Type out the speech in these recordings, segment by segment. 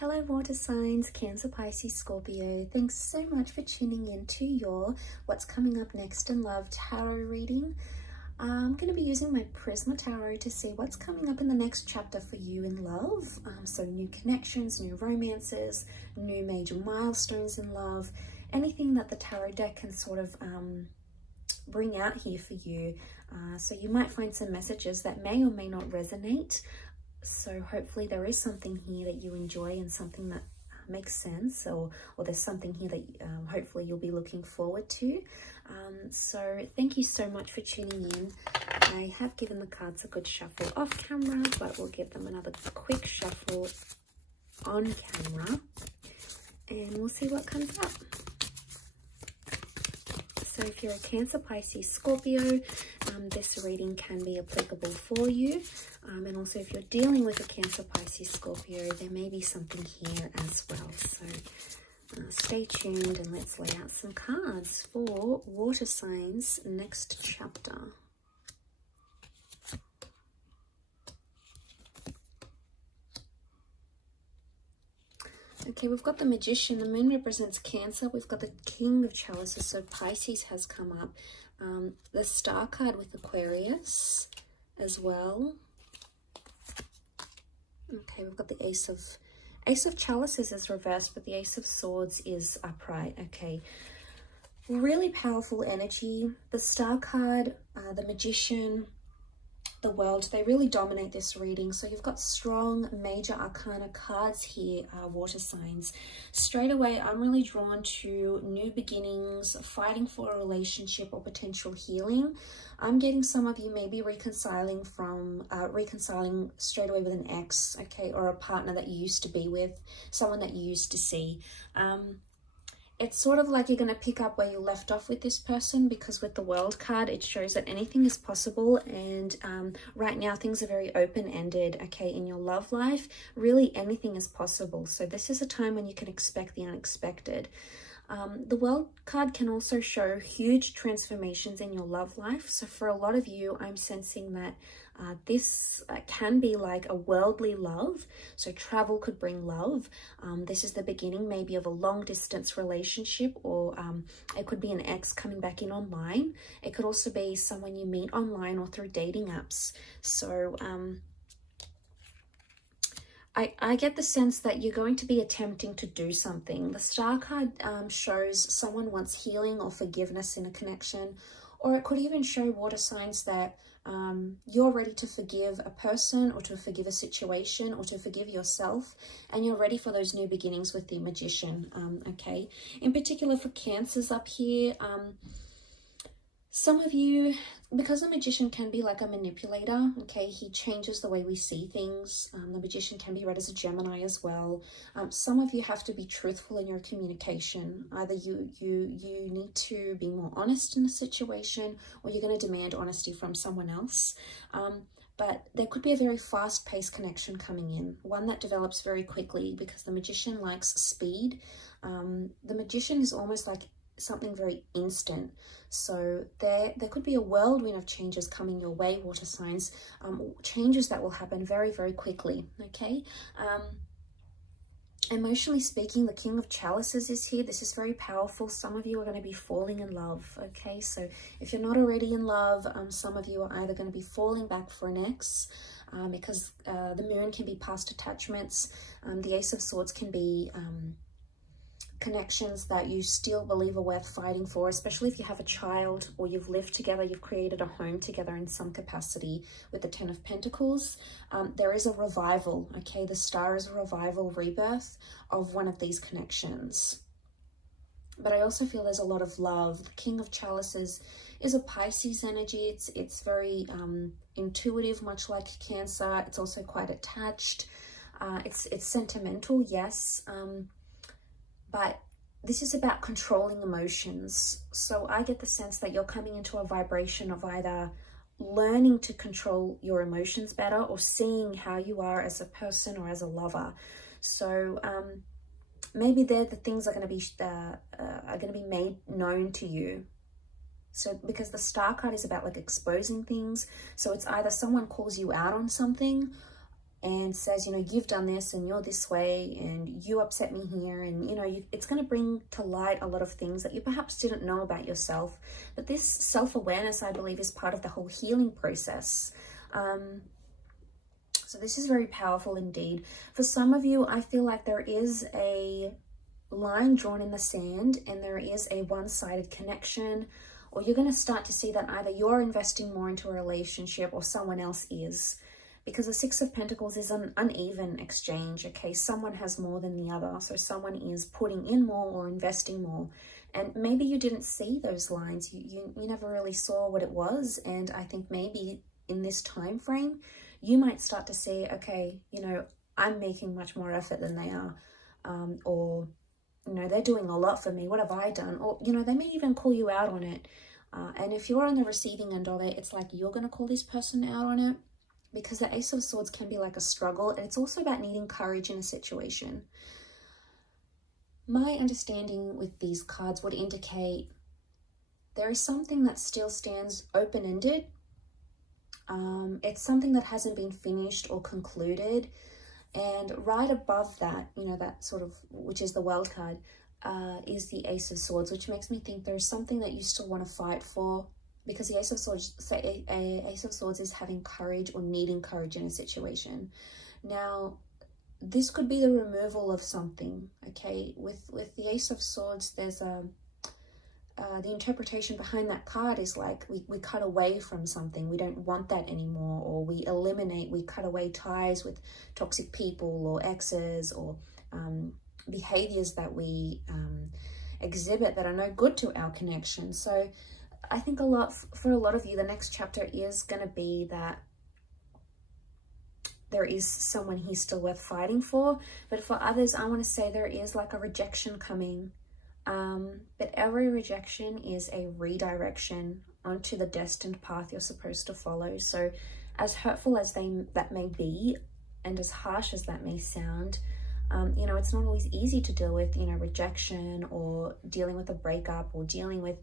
Hello water signs, Cancer, Pisces, Scorpio. Thanks so much for tuning in to your What's Coming Up Next in Love tarot reading. I'm going to be using my Prisma Tarot to see what's coming up in the next chapter for you in love. So new connections, new romances, new major milestones in love, anything that the tarot deck can sort of bring out here for you. So you might find some messages that may or may not resonate. So hopefully there is something here that you enjoy and something that makes sense, or there's something here that hopefully you'll be looking forward to. So thank you so much for tuning in. I have given the cards a good shuffle off camera, but we'll give them another quick shuffle on camera and we'll see what comes up. So if you're a Cancer, Pisces, Scorpio, this reading can be applicable for you. And also if you're dealing with a Cancer, Pisces, Scorpio, there may be something here as well. So stay tuned and let's lay out some cards for water signs next chapter. Okay, we've got the Magician. The moon represents Cancer. We've got the King of Chalices, so Pisces has come up. The Star card with Aquarius as well. Okay, we've got the Ace of Chalices is reversed, but the Ace of Swords is upright. Okay, really powerful energy. The Star card, the Magician, the World, they really dominate this reading. So you've got strong major arcana cards here, water signs. Straight away, I'm really drawn to new beginnings, fighting for a relationship or potential healing. I'm getting some of you maybe reconciling straight away with an ex, okay, or a partner that you used to be with, someone that you used to see. It's sort of like you're going to pick up where you left off with this person, because with the World card, it shows that anything is possible. And right now, things are very open-ended, okay, in your love life. Really, anything is possible. So this is a time when you can expect the unexpected. The World card can also show huge transformations in your love life. So for a lot of you, I'm sensing that this can be like a worldly love. So travel could bring love. This is the beginning maybe of a long distance relationship, or it could be an ex coming back in online. It could also be someone you meet online or through dating apps. So I get the sense that you're going to be attempting to do something. The Star card shows someone wants healing or forgiveness in a connection, or it could even show water signs that you're ready to forgive a person or to forgive a situation or to forgive yourself, and you're ready for those new beginnings with the Magician, okay? In particular for Cancers up here, some of you, because the Magician can be like a manipulator, okay, he changes the way we see things. The Magician can be read as a Gemini as well. Some of you have to be truthful in your communication. Either you need to be more honest in a situation, or you're going to demand honesty from someone else. But there could be a very fast-paced connection coming in, one that develops very quickly, because the Magician likes speed. The Magician is almost like something very instant. So there could be a whirlwind of changes coming your way, water signs, changes that will happen very, very quickly, okay? Emotionally speaking, the King of Chalices is here. This is very powerful. Some of you are going to be falling in love, okay? So if you're not already in love, some of you are either going to be falling back for an ex, because the moon can be past attachments. The Ace of Swords can be connections that you still believe are worth fighting for, especially if you have a child or you've lived together, you've created a home together in some capacity. With the Ten of Pentacles, there is a revival, okay? The Star is a revival, rebirth of one of these connections. But I also feel there's a lot of love. The King of Chalices is a Pisces energy. It's very intuitive, much like Cancer. It's also quite attached. It's sentimental, yes. But this is about controlling emotions. So I get the sense that you're coming into a vibration of either learning to control your emotions better, or seeing how you are as a person or as a lover. So maybe the things are going to be made known to you. So because the Star card is about like exposing things. So it's either someone calls you out on something, and says, you know, you've done this and you're this way and you upset me here. And, you know, it's going to bring to light a lot of things that you perhaps didn't know about yourself. But this self-awareness, I believe, is part of the whole healing process. So this is very powerful indeed. For some of you, I feel like there is a line drawn in the sand and there is a one-sided connection, or you're going to start to see that either you're investing more into a relationship or someone else is. Because the Six of Pentacles is an uneven exchange, okay? Someone has more than the other. So someone is putting in more or investing more. And maybe you didn't see those lines. You never really saw what it was. And I think maybe in this time frame, you might start to see, okay, you know, I'm making much more effort than they are. Or, you know, they're doing a lot for me. What have I done? Or, you know, they may even call you out on it. And if you're on the receiving end of it, it's like you're going to call this person out on it. Because the Ace of Swords can be like a struggle, and it's also about needing courage in a situation. My understanding with these cards would indicate there is something that still stands open-ended. It's something that hasn't been finished or concluded. And right above that, you know, that sort of, which is the World card, is the Ace of Swords, which makes me think there's something that you still want to fight for. Because the Ace of Swords, Ace of Swords is having courage or needing courage in a situation. Now, this could be the removal of something, okay? With the Ace of Swords, there's the interpretation behind that card is like we cut away from something. We don't want that anymore, or we cut away ties with toxic people or exes or behaviors that we exhibit that are no good to our connection. So I think for a lot of you, the next chapter is going to be that there is someone here still worth fighting for. But for others, I want to say there is like a rejection coming. But every rejection is a redirection onto the destined path you're supposed to follow. So as hurtful as that may be, and as harsh as that may sound, you know, it's not always easy to deal with, you know, rejection or dealing with a breakup or dealing with,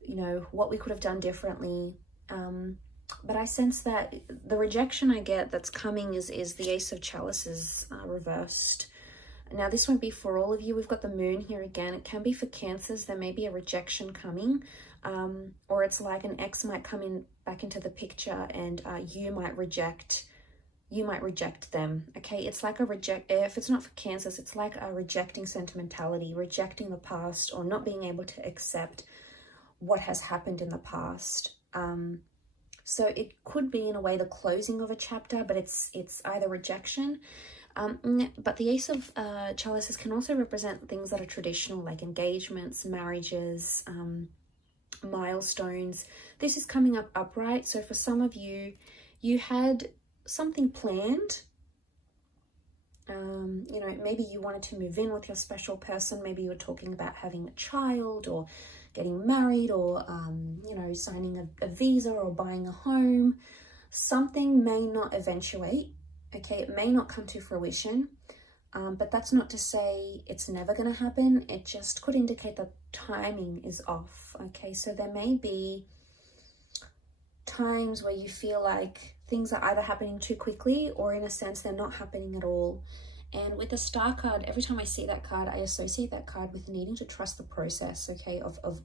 you know, what we could have done differently. But I sense that the rejection I get that's coming is the Ace of Chalices reversed. Now, this won't be for all of you. We've got the Moon here again. It can be for Cancers. There may be a rejection coming, or it's like an ex might come back into the picture, and you might reject them. Okay, it's like if it's not for Cancers, it's like a rejecting sentimentality, rejecting the past, or not being able to accept what has happened in the past. So it could be in a way the closing of a chapter, but it's either rejection. But the Ace of Chalices can also represent things that are traditional, like engagements, marriages, milestones. This is coming up upright. So for some of you, you had something planned. You know, maybe you wanted to move in with your special person. Maybe you were talking about having a child or getting married or, you know, signing a visa or buying a home. Something may not eventuate. Okay, it may not come to fruition, but that's not to say it's never going to happen. It just could indicate that timing is off. Okay, so there may be times where you feel like things are either happening too quickly or in a sense they're not happening at all. And with the Star card, every time I see that card, I associate that card with needing to trust the process, okay, of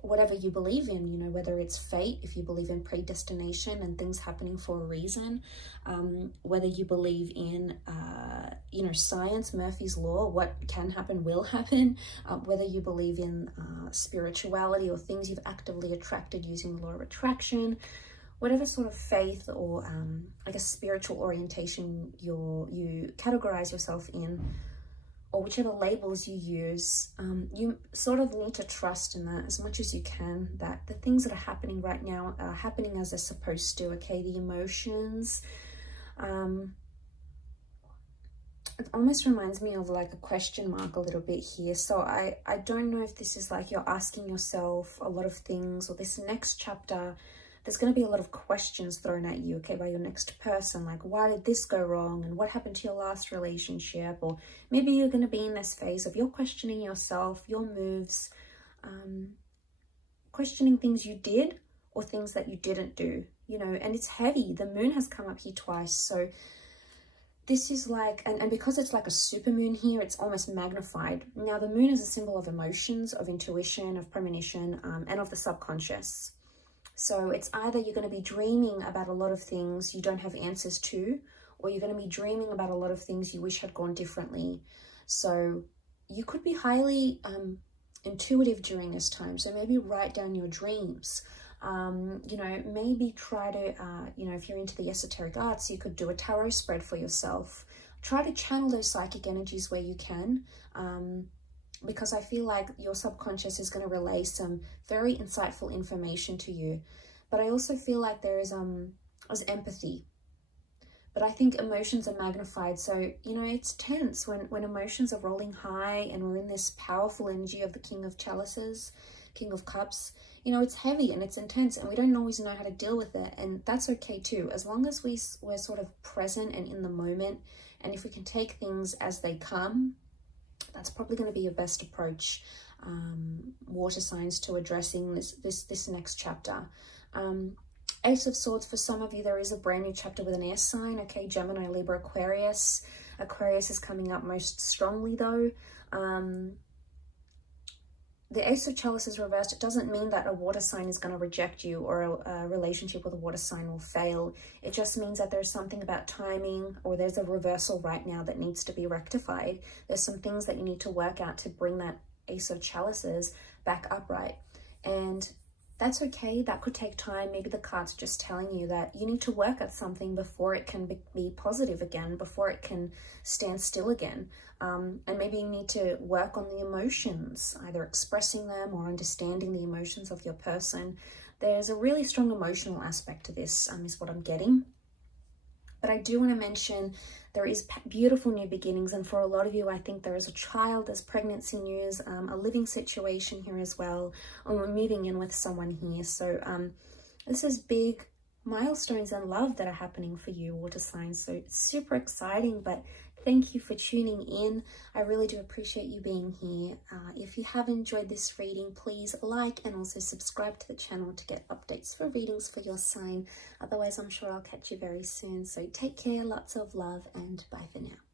whatever you believe in, you know, whether it's fate, if you believe in predestination and things happening for a reason, whether you believe in, you know, science, Murphy's Law, what can happen will happen, whether you believe in spirituality or things you've actively attracted using the law of attraction, whatever sort of faith or, I guess, spiritual orientation you categorize yourself in, or whichever labels you use, you sort of need to trust in that as much as you can, that the things that are happening right now are happening as they're supposed to, okay? The emotions, it almost reminds me of like a question mark a little bit here. So I don't know if this is like you're asking yourself a lot of things, or this next chapter, there's going to be a lot of questions thrown at you, okay, by your next person, like, why did this go wrong, and what happened to your last relationship? Or maybe you're going to be in this phase of you're questioning yourself, your moves, questioning things you did or things that you didn't do, you know, and it's heavy. The Moon has come up here twice, so this is like, and because it's like a super moon here, it's almost magnified. Now, the moon is a symbol of emotions, of intuition, of premonition, and of the subconscious. So it's either you're going to be dreaming about a lot of things you don't have answers to, or you're going to be dreaming about a lot of things you wish had gone differently. So you could be highly intuitive during this time. So maybe write down your dreams. You know, maybe try to, you know, if you're into the esoteric arts, you could do a tarot spread for yourself. Try to channel those psychic energies where you can, because I feel like your subconscious is going to relay some very insightful information to you. But I also feel like there is empathy. But I think emotions are magnified. So, you know, it's tense when emotions are rolling high and we're in this powerful energy of the King of Chalices, King of Cups. You know, it's heavy and it's intense and we don't always know how to deal with it. And that's okay too. As long as we're sort of present and in the moment, and if we can take things as they come, that's probably going to be your best approach, water signs, to addressing this next chapter. Ace of Swords, for some of you, there is a brand new chapter with an air sign. Okay, Gemini, Libra, Aquarius. Aquarius is coming up most strongly though. The Ace of Chalices reversed, it doesn't mean that a water sign is going to reject you or a relationship with a water sign will fail. It just means that there's something about timing, or there's a reversal right now that needs to be rectified. There's some things that you need to work out to bring that Ace of Chalices back upright. And that's okay. That could take time. Maybe the cards are just telling you that you need to work at something before it can be positive again, before it can stand still again. And maybe you need to work on the emotions, either expressing them or understanding the emotions of your person. There's a really strong emotional aspect to this, is what I'm getting. But I do want to mention there is beautiful new beginnings. And for a lot of you, I think there is a child, there's pregnancy news, a living situation here as well. And we're moving in with someone here. So this is big milestones and love that are happening for you, water signs. So it's super exciting, but thank you for tuning in. I really do appreciate you being here. If you have enjoyed this reading, please like and also subscribe to the channel to get updates for readings for your sign. Otherwise, I'm sure I'll catch you very soon. So take care, lots of love, and bye for now.